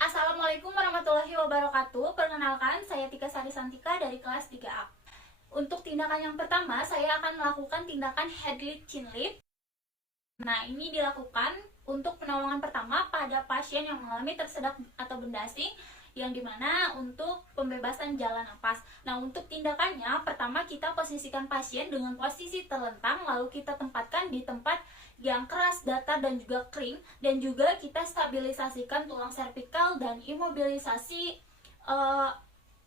Assalamualaikum warahmatullahi wabarakatuh. Perkenalkan, saya Tika Sari Santika dari kelas 3A. Untuk tindakan yang pertama, saya akan melakukan tindakan head lift chin lift. Nah, ini dilakukan untuk penolongan pertama pada pasien yang mengalami tersedak atau benda asing, yang dimana untuk pembebasan jalan napas. Nah, untuk tindakannya, pertama kita posisikan pasien dengan posisi terlentang, lalu kita tempatkan di tempat yang keras, datar, dan juga kering, dan juga kita stabilisasikan tulang servikal dan imobilisasi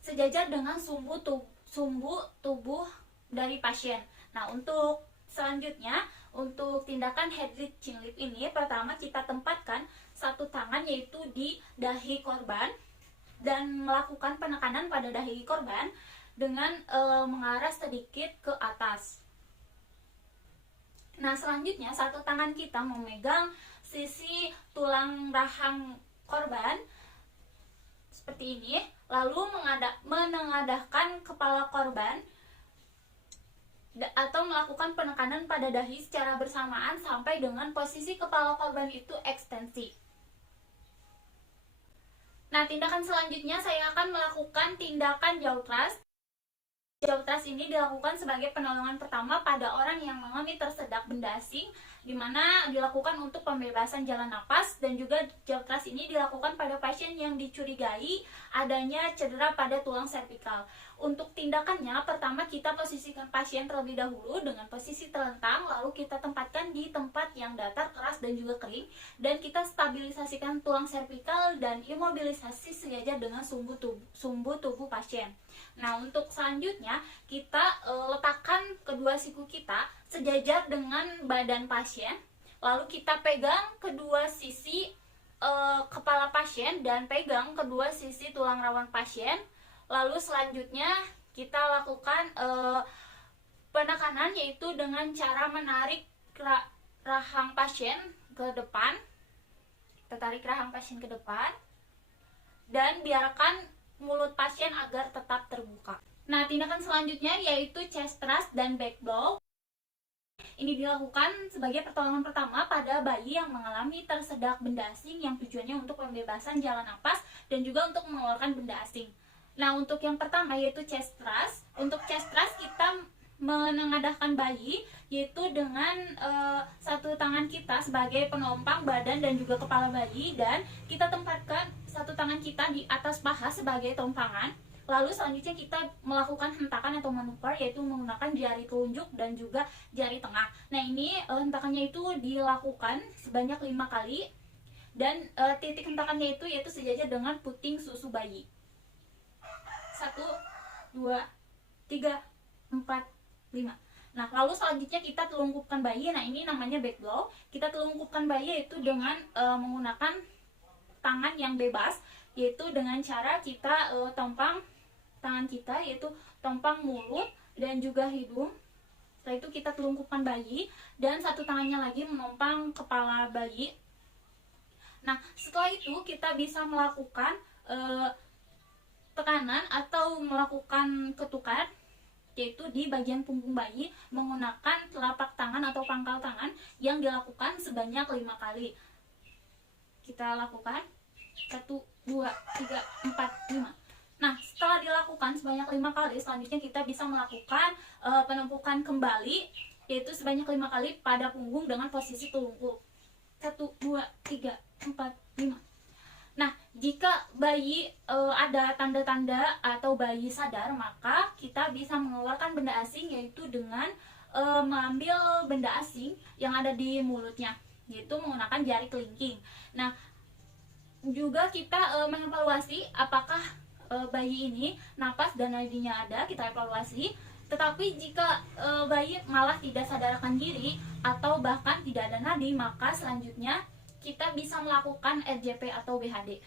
sejajar dengan sumbu tubuh dari pasien. Nah, untuk selanjutnya, untuk tindakan head lift chin lift ini, pertama kita tempatkan satu tangan yaitu di dahi korban dan melakukan penekanan pada dahi korban dengan mengarah sedikit ke atas. Nah, selanjutnya satu tangan kita memegang sisi tulang rahang korban seperti ini, lalu menengadahkan kepala korban atau melakukan penekanan pada dahi secara bersamaan sampai dengan posisi kepala korban itu ekstensi. Nah, tindakan selanjutnya saya akan melakukan tindakan jaw thrust. Jaw thrust ini dilakukan sebagai penolongan pertama pada orang yang mengalami tersedak benda asing, di mana dilakukan untuk pembebasan jalan napas, dan juga jaw thrust ini dilakukan pada pasien yang dicurigai adanya cedera pada tulang servikal. Untuk tindakannya, pertama kita posisikan pasien terlebih dahulu dengan posisi terlentang, lalu kita tempatkan di tempat yang datar, keras, dan juga kering, dan kita stabilisasikan tulang servikal dan imobilisasi sejajar dengan sumbu tubuh pasien. Nah, untuk selanjutnya kita letakkan kedua siku kita sejajar dengan badan pasien, lalu kita pegang kedua sisi kepala pasien dan pegang kedua sisi tulang rawan pasien. Lalu selanjutnya kita lakukan penekanan, yaitu dengan cara menarik rahang pasien ke depan. Kita tarik rahang pasien ke depan dan biarkan mulut pasien agar tetap terbuka. Nah, tindakan selanjutnya yaitu chest thrust dan back blow. Ini dilakukan sebagai pertolongan pertama pada bayi yang mengalami tersedak benda asing, yang tujuannya untuk pembebasan jalan napas dan juga untuk mengeluarkan benda asing. Nah, untuk yang pertama yaitu chest thrust. Untuk chest thrust kita menengadahkan bayi, yaitu dengan satu tangan kita sebagai penopang badan dan juga kepala bayi, dan kita tempatkan satu tangan kita di atas paha sebagai tompangan. Lalu selanjutnya kita melakukan hentakan atau manuver, yaitu menggunakan jari telunjuk dan juga jari tengah. Nah, ini hentakannya itu dilakukan sebanyak 5 kali, dan titik hentakannya itu yaitu sejajar dengan puting susu bayi. 1, 2, 3, 4, 5. Nah, lalu selanjutnya kita telungkupkan bayi. Nah, ini namanya back blow. Kita telungkupkan bayi yaitu dengan menggunakan tangan yang bebas, yaitu dengan cara kita tompang tangan kita, yaitu tompang mulut dan juga hidung. Setelah itu kita telungkupkan bayi dan satu tangannya lagi menompang kepala bayi. Nah, setelah itu kita bisa melakukan tekanan atau melakukan ketukan, yaitu di bagian punggung bayi menggunakan telapak tangan atau pangkal tangan yang dilakukan sebanyak 5 kali. Kita lakukan 1, 2, 3, 4, 5. Nah, setelah dilakukan sebanyak 5 kali, selanjutnya kita bisa melakukan penumpukan kembali, yaitu sebanyak 5 kali pada punggung dengan posisi telungkup. 1, 2, 3, 4, 5. Nah, jika bayi ada tanda-tanda atau bayi sadar, maka kita bisa mengeluarkan benda asing, yaitu dengan mengambil benda asing yang ada di mulutnya, yaitu menggunakan jari kelingking. Nah, juga kita mengevaluasi apakah bayi ini napas dan nadinya ada, kita evaluasi. Tetapi jika bayi malah tidak sadarkan diri atau bahkan tidak ada nadi, maka selanjutnya kita bisa melakukan RJP atau BHD.